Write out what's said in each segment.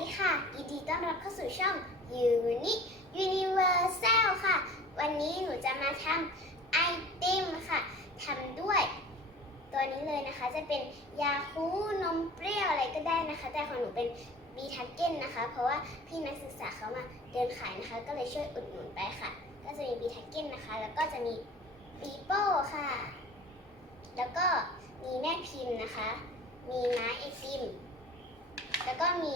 ดีค่ะยินดีต้อนรับเข้าสู่ช่องยูนิยูนิเวอร์แซลค่ะ วันนี้หนูจะมาทำไอติมค่ะทำด้วย ตัวนี้เลยนะคะจะเป็นยาคูนมเปรี้ยวอะไรก็ได้นะคะ แต่ของหนูเป็นบีทักเก้นนะคะ เพราะว่าพี่นักศึกษาเขามาเดินขายนะคะ ก็เลยช่วยอุดหนุนไปค่ะ ก็จะมีบีทักเก้นนะคะ แล้วก็จะมีปีโป้ค่ะ แล้วก็มีแม่พิมพ์นะคะ มีน้าไอติมแล้วก็มี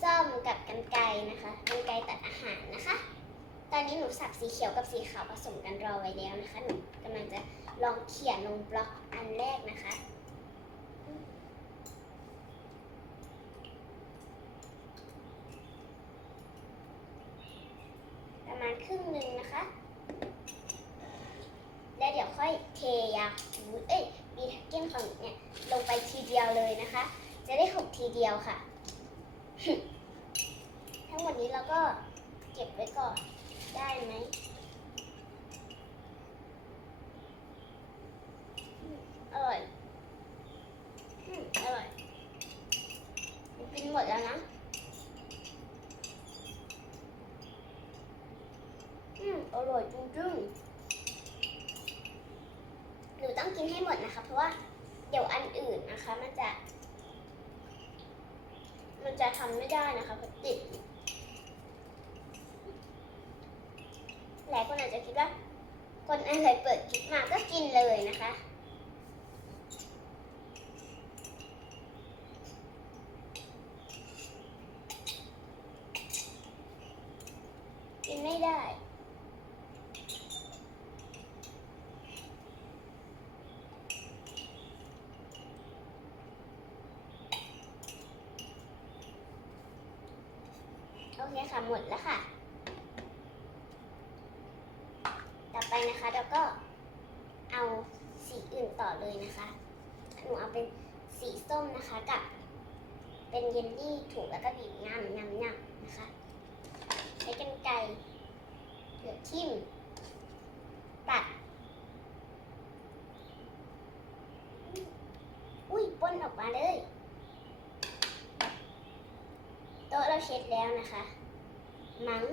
ส้อมกับกันไกรนะคะกันไกรตัดอาหารนะคะ ตอนนี้หนูสับสีเขียวกับสีขาวผสมกันรอไว้แล้วนะคะ หนูกำลังจะลองเขียนลงบล็อกอันแรกนะคะประมาณครึ่งหนึ่งนะคะ แล้วเดี๋ยวค่อยเทยาคูเอ้ยบีทักเก้นของเนี่ยลงไปทีเดียวเลยนะคะ จะได้หกทีเดียวค่ะ ทั้งหมดนี้เราก็เก็บไว้ก่อนได้ไหมอืมอร่อยอืมอร่อยกินหมดแล้วนะ อืมอร่อยจริงๆหนูต้องกินให้หมดนะคะ เพราะว่าเดี๋ยวอันอื่นนะคะ มันจะ มันจะทำไม่ได้นะคะเพราะติด หลาย คิดว่าคนอะไรเปิดคลิปมาก็กินเลยนะคะ กินไม่ได้ โอเคค่ะ หมดแล้วค่ะ ต่อไปนะคะเราก็เอาสีอื่นต่อเลยนะคะ หนูเอาเป็นสีส้มนะคะกับ เป็นเยลลี่ถูกแล้วก็บีบงามงามงามนะคะ ใช้กันไกรเหลือทิ่มตัด อุ้ยป้ นออกมาเลย โต๊ะเราเช็ดแล้วนะคะ มัง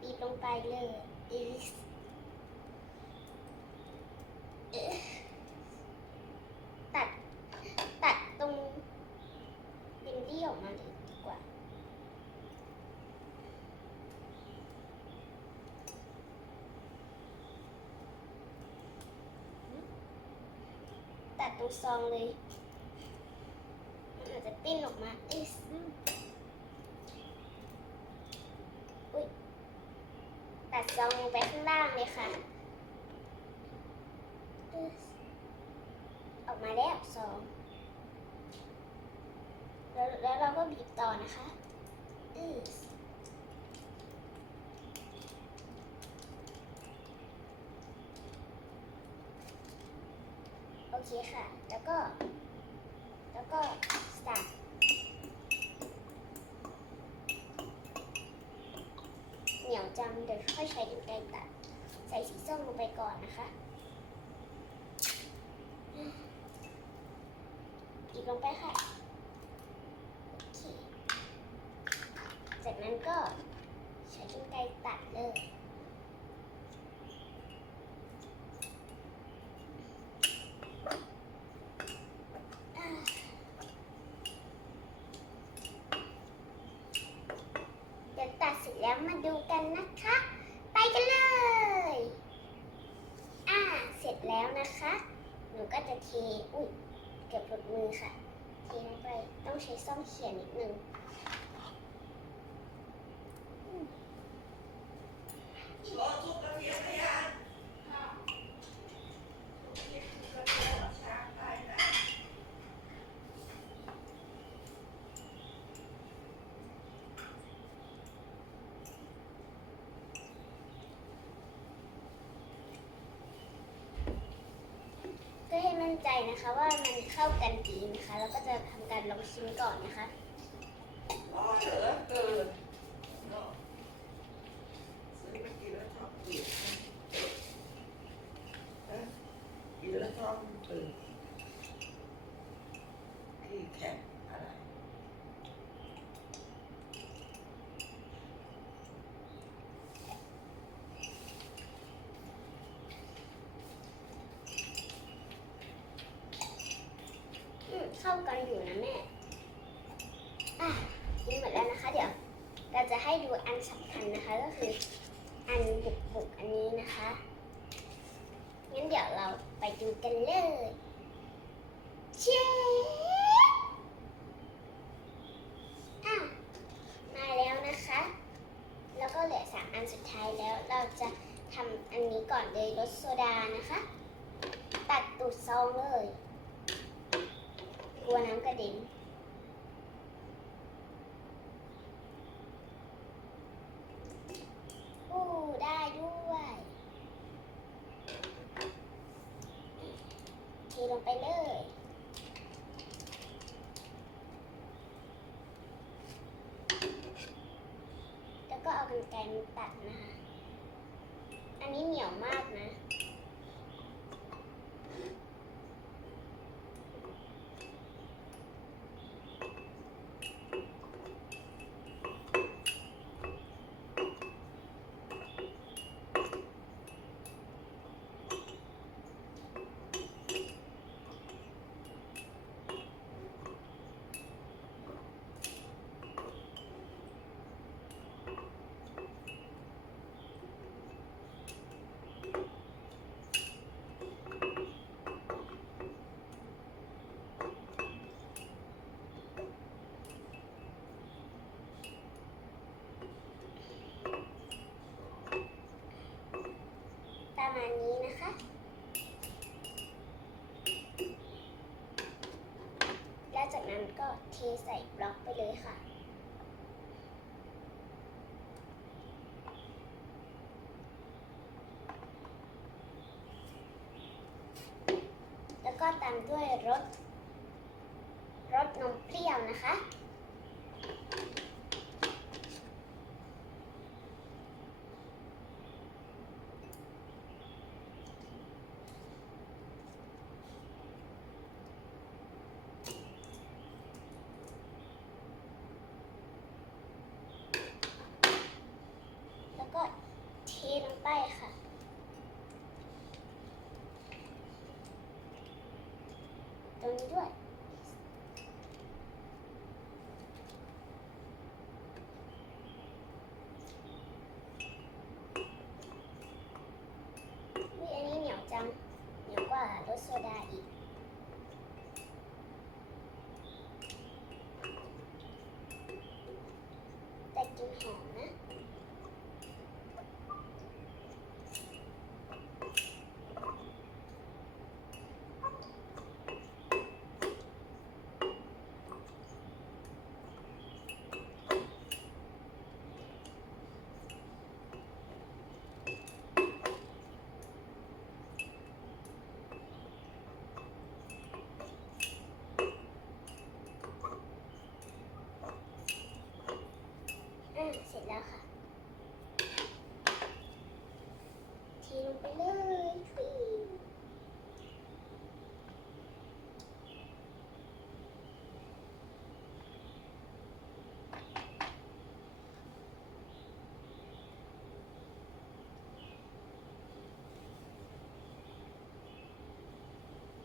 บีบลงไปเลยอีสเอ๊ะตัด ตัดตรงบินดี้ออกมาเลยดีกว่า ตัดตรงซองเลยมันอาจจะปิ้นออกมาเอ๊ะอุ้ยตัดซองลงไปข้างล่างเลยค่ะ ออกมาแล้วซองแล้วแล้วเราก็บีบต่อนะคะอึ๊สโอ เคค่ะ แล้วก็ แล้วก็สับเหนียวจังเดี๋ยวค่อยใช้ดินไกรตัด ใส่สีส้มลงไปก่อนนะคะอีกลงไปค่ะ โอเค จากนั้นก็ใช้ดินไกรตัดเลย อ่าเดี๋ยวตัดเสร็จ แล้วมาดูกันนะคะ ไปกันเลย อ่า เสร็จแล้วนะคะ หนูก็จะเท อุ้ย เก็บหลุดมือค่ะ เทลงไป ต้องใช้ซ่อมเขียนนิดนึง เพื่อให้มั่ นะคะว่ามันเข้ากันดีนะคะ แล้วก็จะทำการลองชิมก่อนนะคะอ๋อเอเออเนาะซื้อไปกินแล้วชอบกินเอ๊ะกินแล้วชอบตื่นที่แข็งอะไร กันอยู่นะแม่อะกินหมดแล้วนะคะ เดี๋ยว เราจะให้ดูอันสำคัญนะคะ ก็คืออันบุกบุกอันนี้นะคะงั้นเดี๋ยวเราไปดูกันเลยเชอะมาแล้วนะคะ แล้วก็เหลือสามอันสุดท้ายแล้วเราจะทำอันนี้ก่อนเลยรสโซดานะคะ ตัดตูดซองเลย กลัวน้ำกระเด็นอู้ได้ด้วยเทลงไปเลยแล้วก็เอากรรไกรมาตัดนะคะอันนี้เหนียวมากนะ มาณนี้นะคะ แล้วจากนั้นก็เทใส่บล็อกไปเลยค่ะแล้วก็ตามด้วยรสรสนมเปรี้ยวนะคะ แล้วก็เทลงไปค่ะ ตรงนี้ ด้วยอุ๊ยอันนี้เหนียวจัง เหนียวกว่ารสโซดาอีก แต่กลินหอมนะ อะเส ร็จแล้วค่ะเทลงไปเลยฟิว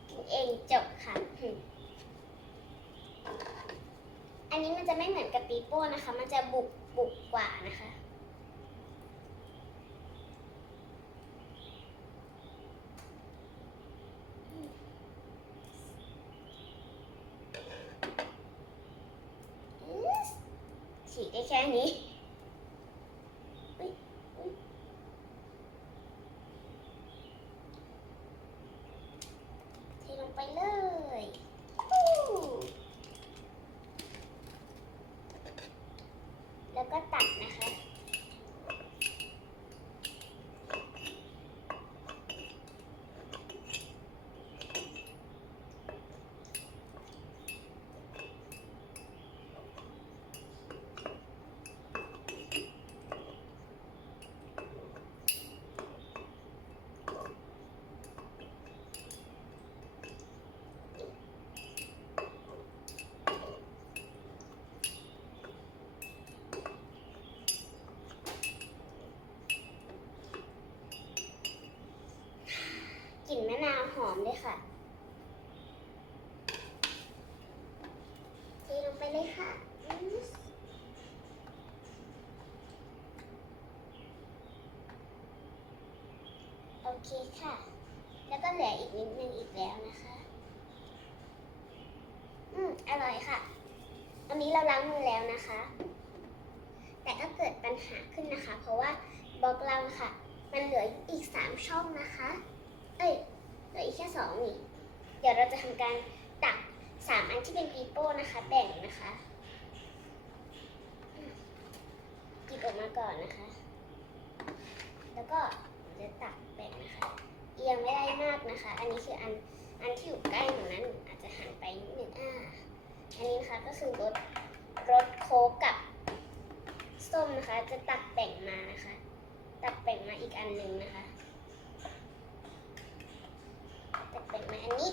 กินเองจบค่ะ อันนี้มันจะไม่เหมือนกับปีโป้นะคะ มันจะบุก บุกกว่านะคะ ฉีกได้แค่นี้อุ๊ยอุ๊ยเทลงไปเลยฟู้แล้วก็ตัดนะคะ กลิ่นมะนาวหอมเลยค่ะเทลงไปเลยค่ะโอเคค่ะ แล้วก็เหลืออีกนิดนึงอีกแล้วนะคะ อืมอร่อยค่ะอันนี้เราล้างมือแล้วนะคะ แต่ก็เกิดปัญหาขึ้นนะคะ เพราะว่าบล็อกเราค่ะ มันเหลืออีก 3 ช่องนะคะ เอ้ยเหลืออีกแค่สองนี่ เดี๋ยวเราจะทำการตักสามอันที่เป็นปีโป้นะคะ แบ่งนะคะหยิบออกมาก่อนนะคะ แล้วก็จะตักแบ่งนะคะ เอียงไม่ได้มากนะคะ อันนี้คืออันอันที่อยู่ใกล้หนูนั้นอาจจะหันไปนิดนึงอ่าอันนี้นะคะก็คือรสรสโค้กกับส้มนะคะ จะตักแบ่งมานะคะ ตักแบ่งมาอีกอันหนึ่งนะคะ ตักแบ่งมาอันนี้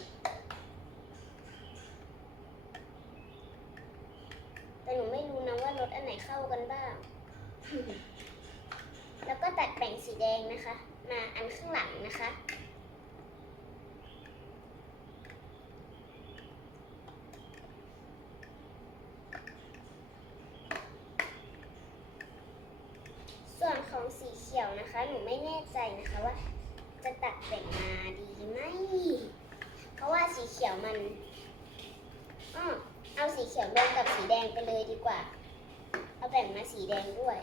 แต่หนูไม่รู้นะว่ารสอันไหนเข้ากันบ้าง แล้วก็ตัดแบ่งสีแดงนะคะ มาอันข้างหลังนะคะส่วนของสีเขียวนะคะ หนูไม่แน่ใจนะคะว่าจะตัดแบ่งมาดีไหม เพราะว่า สีเขียวมันอ้อเอาสีเขียวรวมกับสีแดงไปเลยดีกว่า เอาแบ่งมาสีแดงด้วย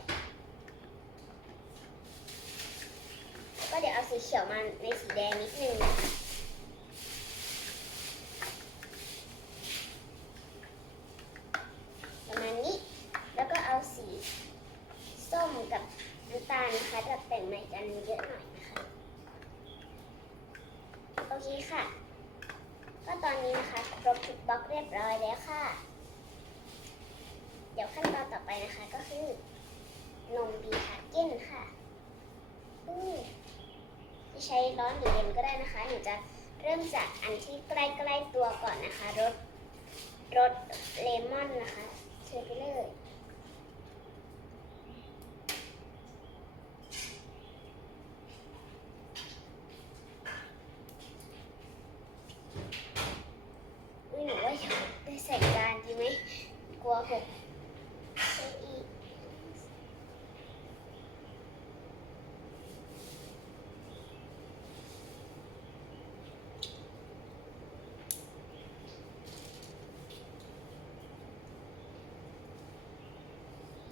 ก็เดี๋ยวเอาสีเขียวมาในสีแดงนิดนึงประมาณนี้ แล้วก็เอาสีส้มกับน้ำตาลนะคะจะแต่งมาอีกอันเยอะหน่อยนะคะ โอเคค่ะ ก็ตอนนี้นะคะครบทุกบล็อกเรียบร้อยแล้วค่ะ เดี๋ยวขั้นตอนต่อไปนะคะก็คือนมบีฮาเก้นค่ะอืมจะใช้ร้อนหรือเย็นก็ได้นะคะหนูจะเริ่มจากอันที่ใกล้ๆตัวก่อนนะคะรสรสเลมอนนะคะเทไปเลยอุ้ยหนูว่าอยากได้ใส่จานดีไหมกลัวหกใส่อีก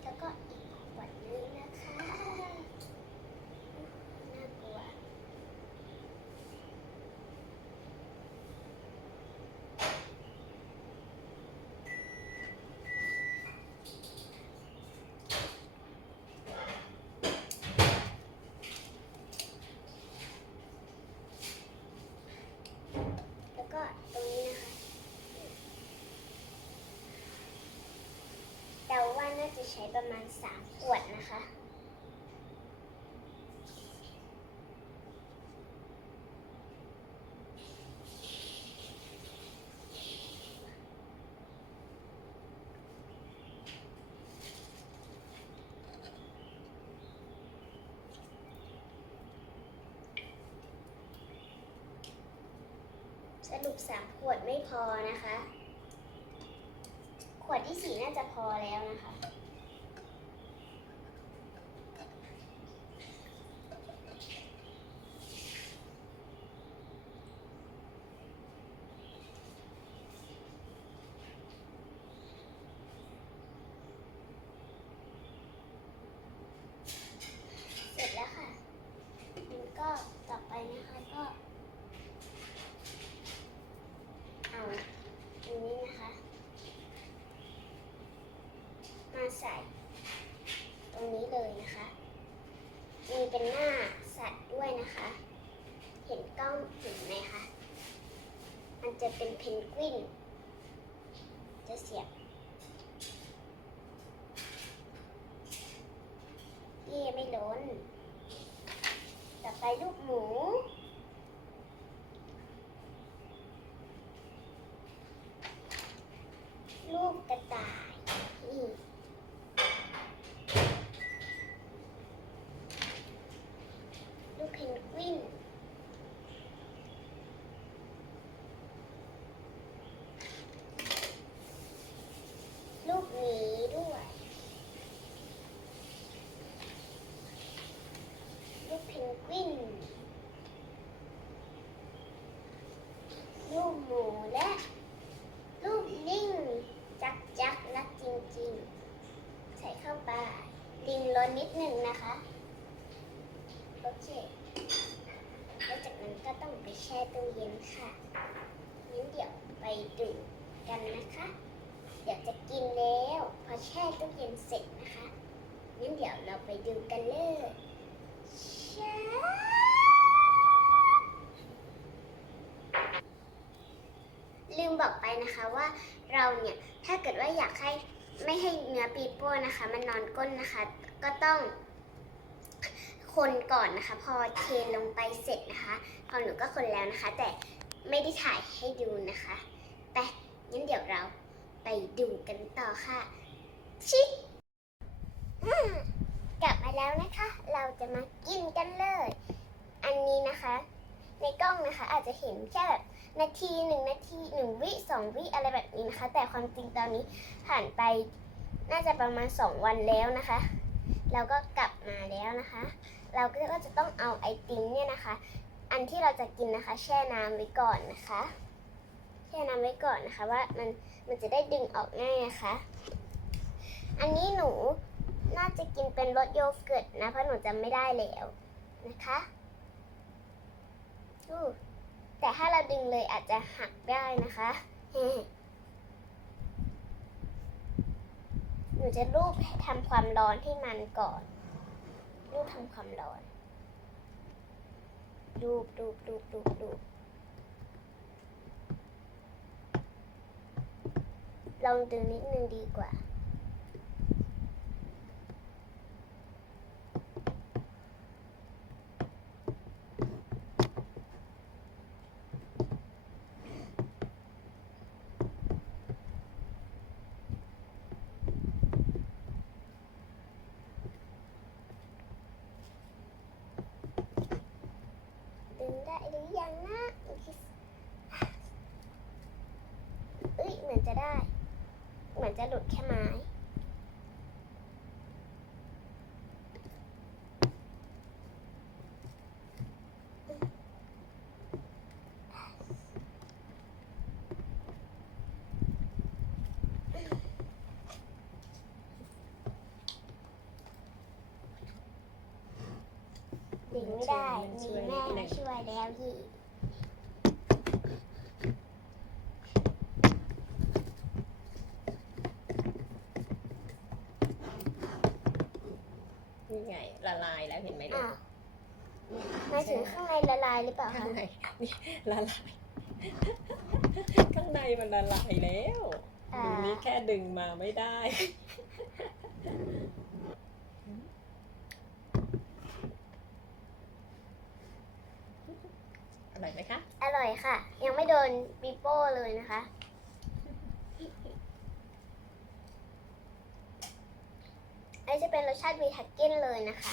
แล้วก็อีกขวดนึงนะคะน่ากลัว แล้วก็ตรงนี้นะคะเดาว่าน่า จะใช้ประมาณสามขวดนะคะสรุปสามขวดไม่พอนะคะ ขวดที่สี่น่าจะพอแล้วนะคะ เสร็จแล้วค่ะมันก็ต่อไปนะคะก็ เอาอันนี้นะคะ มาใส่ ตรงนี้เลยนะคะ มีเป็นหน้าสัตว์ด้วยนะคะ เห็นกล้องเห็นไหมคะ มันจะเป็นเพนกวิน จะเสียบ วินลูกหมูและลูกลิงจักจักนักจริงๆ ใส่เข้าไปดินร้อนนิดหนึ่งนะคะ โอเค แล้วจากนั้นก็ต้องไปแช่ตู้เย็นค่ะงั้นเดี๋ยวไปดูกันนะคะอยากจะกินแล้ว พอแช่ตู้เย็นเสร็จนะคะงั้นเดี๋ยวเราไปดูกันเลย ลืมบอกไปนะคะว่าเราเนี่ยถ้าเกิดว่าอยากให้ไม่ให้เนื้อปีโป้นะคะ มันนอนก้นนะคะ ก็ต้องคนก่อนนะคะ พอเทลงไปเสร็จนะคะพอหนูก็คนแล้วนะคะ แต่ไม่ได้ถ่ายให้ดูนะคะแต่งั้นเดี๋ยวเราไปดูกันต่อค่ะชิอืม กลับมาแล้วนะคะ เราจะมากินกันเลย อันนี้นะคะ ในกล้องนะคะอาจจะเห็นแค่แบบนาทีหนึ่งนาทีหนึ่งวิสองวิอะไรแบบนี้นะคะ แต่ความจริงตอนนี้ผ่านไปน่าจะประมาณสองวันแล้วนะคะ เราก็กลับมาแล้วนะคะ เราก็จะต้องเอาไอติมเนี่ยนะคะ อันที่เราจะกินนะคะ แช่น้ำไว้ก่อนนะคะแช่น้ำไว้ก่อนนะคะว่ามันมันจะได้ดึงออกง่ายนะคะ อันนี้หนู น่าจะกินเป็นรสโยเกิร์ตนะ เพราะหนูจำไม่ได้แล้วนะคะแต่ถ้าเราดึงเลยอาจจะหักได้นะคะหนูจะรูปทำความร้อนให้มันก่อน รูปทำความร้อน รูปรูปรูปรูปรูปลองดึงนิดนึงดีกว่า ดึงได้หรือยังนะโอเคเอ้ย เหมือนจะได้ เหมื อนจะหลุดแค่ไม้ดึงไม่ได้มีแม่มาช่วยแล้วยี่ นี่ไงละลายแล้วเห็นไหมลู อ้าก วหมายถึงข้างในละลายห รือเปล่าข้างคะในนี่ละลายข้างในมันละลายแล้วอ่าดูนี่แค่ดึงมาไม่ได้ อร่อยไหมคะ อร่อยค่ะ ยังไม่โดนปีโป้เลยนะคะ อันนี้จะเป็นรสชาติวีทักเก้นเลยนะคะ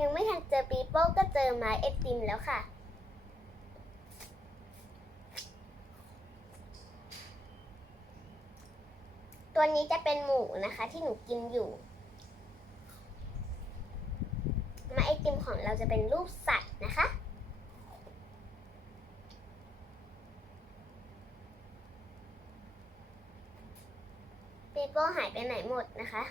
ยังไม่ทันเจอปีโป้ก็เจอไม้ไอติมแล้วค่ะ ตัวนี้จะเป็นหมูนะคะ ที่หนูกินอยู่ ไม้ไอติมของเราจะเป็นรูปสัตว์นะคะปีโป้หายไปไหนหมดนะคะ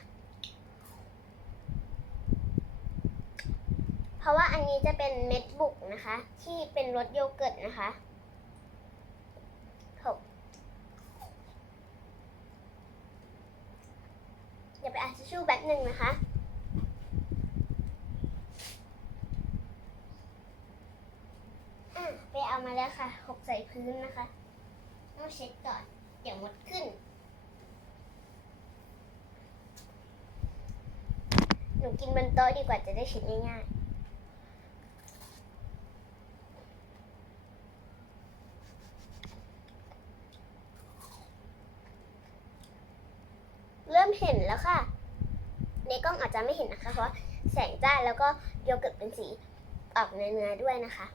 เพราะว่าอันนี้จะเป็นเม็ดบุกนะคะ ที่เป็นรสโยเกิร์ตนะคะถกเดี๋ยวไปอาทิชชู่แป๊บหนึ่งนะคะอะไปเอามาแล้วค่ะหกใส่พื้นนะคะ ต้องเช็ดก่อน เดี๋ยวมดขึ้น หนูกินบนโต๊ะดีกว่าจะได้เช็ดง่ายๆ เห็นแล้วค่ะ ในกล้องอาจจะไม่เห็นนะคะ เพราะแสงจ้าแล้วก็โยเกิร์ตเป็นสีออกเนื้อๆด้วยนะคะ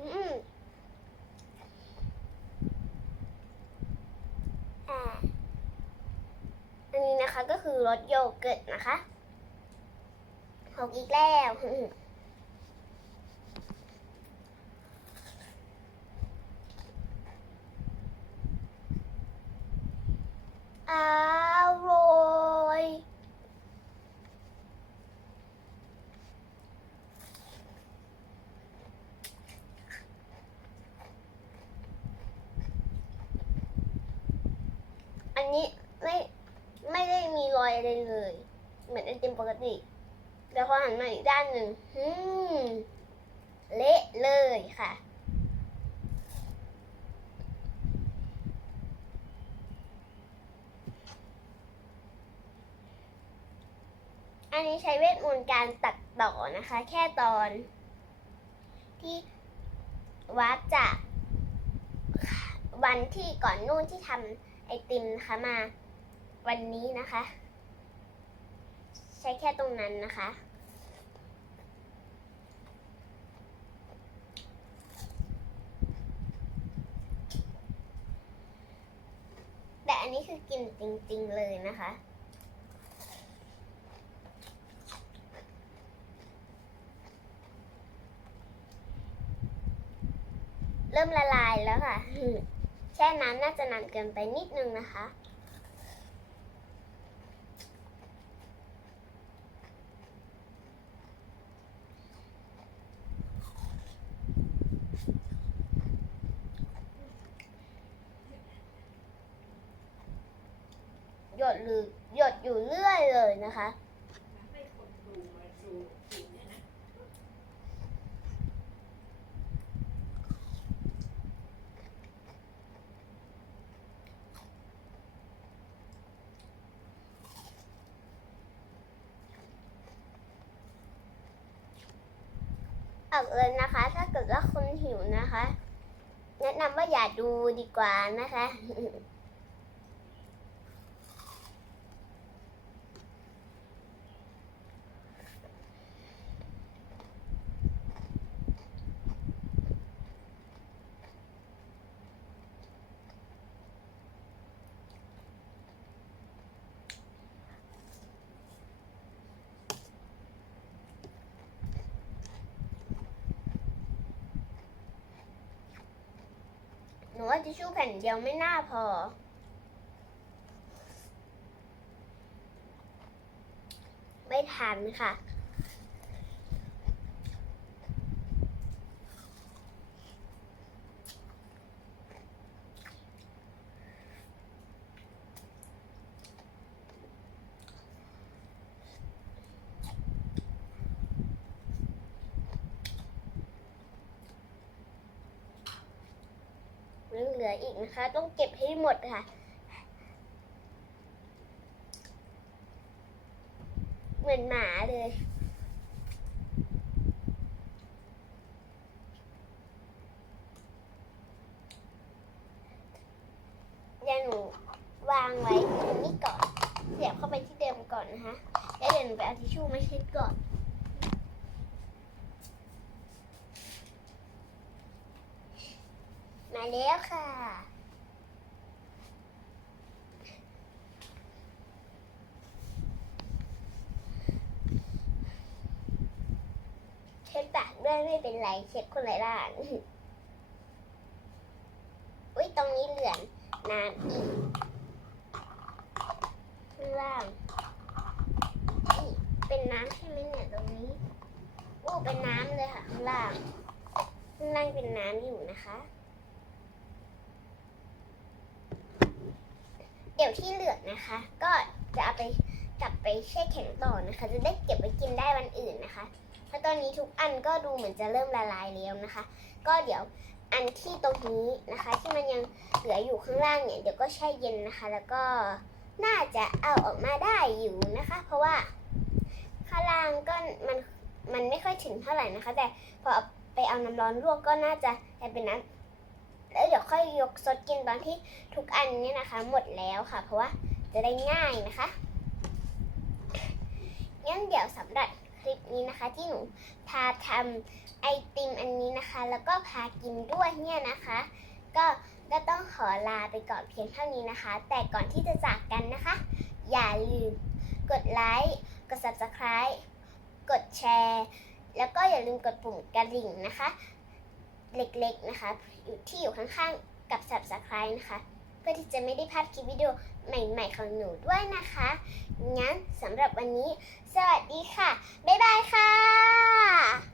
อืมอันนี้นะคะก็คือรสโยเกิร์ตนะคะหกอีกแล้ว อร่อยอันนี้ไม่ไม่ได้มีรอยอะไรเลย เหมือนไอติมปกติแต่พอหันมาอีกด้านหนึ่งเละเลยค่ะ อันนี้ใช้เวทมนต์การตัดต่อนะคะ แค่ตอน ที่วัดจากวันที่ก่อนนู่นที่ทำไอติมนะคะมาวันนี้นะคะ ใช้แค่ตรงนั้นนะคะแต่อันนี้คือกินจริงๆเลยนะคะ เริ่มละลายแล้วค่ะ แช่น้ำน่าจะนานเกินไปนิดนึงนะคะ หยดหรือหยดอยู่เรื่อยเลยนะคะ ให้คนดูมาดูกินเนี่ยนะ ออกเลย นะคะ ถ้าเกิดว่าคุณหิวนะคะ แนะนำว่าอย่าดูดีกว่านะคะ ผ่นเดียวไม่น่าพอ ไม่ทันค่ะ เหลืออีกนะคะ ต้องเก็บให้หมดค่ะ เหมือนหมาเลย เดี๋ยวหนูวางไว้ตรงนี้ก่อน เสียบเข้าไปที่เดิมก่อนนะคะ แล้วเดี๋ยวหนูไปเอาทิชชู่มาเช็ดก่อน มาแล้วค่ะ เช็ ดปากด้วยไม่เป็นไรเช็ดคนละด้านอุ้ยตรงนี้เหลือนน้ำอีกข้างล่างนี่เป็นน้ำใช่ไหมเนี่ยตรงนี้อู้เป็นน้ำเลยค่ะข้างล่างข้างล่างเป็นน้ำอยู่นะคะ เดี๋ยวที่เหลือนะคะ ก็จะเอาไปกลับไปแช่แข็งต่อนะคะ จะได้เก็บไว้กินได้วันอื่นนะคะ ราะตอนนี้ทุกอันก็ดูเหมือนจะเริ่มละลายแล้วนะคะ ก็เดี๋ยวอันที่ตรงนี้นะคะ ที่มันยังเหลืออยู่ข้างล่างเนี่ยเดี๋ยวก็แช่เย็นนะคะ แล้วก็น่าจะเอาออกมาได้อยู่นะคะ เพราะว่าข้างล่างก็มันมันไม่ค่อยถึงเท่าไหร่นะคะ แต่พอไปเอาน้ำร้อนลวกก็น่าจะกลายเป็นน้ำแล้วเดี๋ยวค่อยยกซดกินตอนที่ทุกอันเนี่ยนะคะ หมดแล้วค่ะ เพราะว่าจะได้ง่ายนะคะงั้นเดี๋ยวสำหรับ ลิปนี้นะคะ ที่หนูพาทำไอติมอันนี้นะคะ แล้วก็พากินด้วยเนี่ยนะคะ ก็ก็ต้องขอลาไปก่อนเพียงเท่านี้นะคะ แต่ก่อนที่จะจากกันนะคะ อย่าลืมกดไลค์กด subscribe กดแชร์ แล้วก็อย่าลืมกดปุ่มกระดิ่งนะคะ เล็กๆนะคะ อยู่ที่อยู่ข้างๆกับ subscribe นะคะ เพื่อที่จะไม่ได้พลาดคลิปวิดีโอ ใหม่ๆของหนูด้วยนะคะ งั้นสำหรับวันนี้ สวัสดีค่ะ บ๊ายบายค่ะ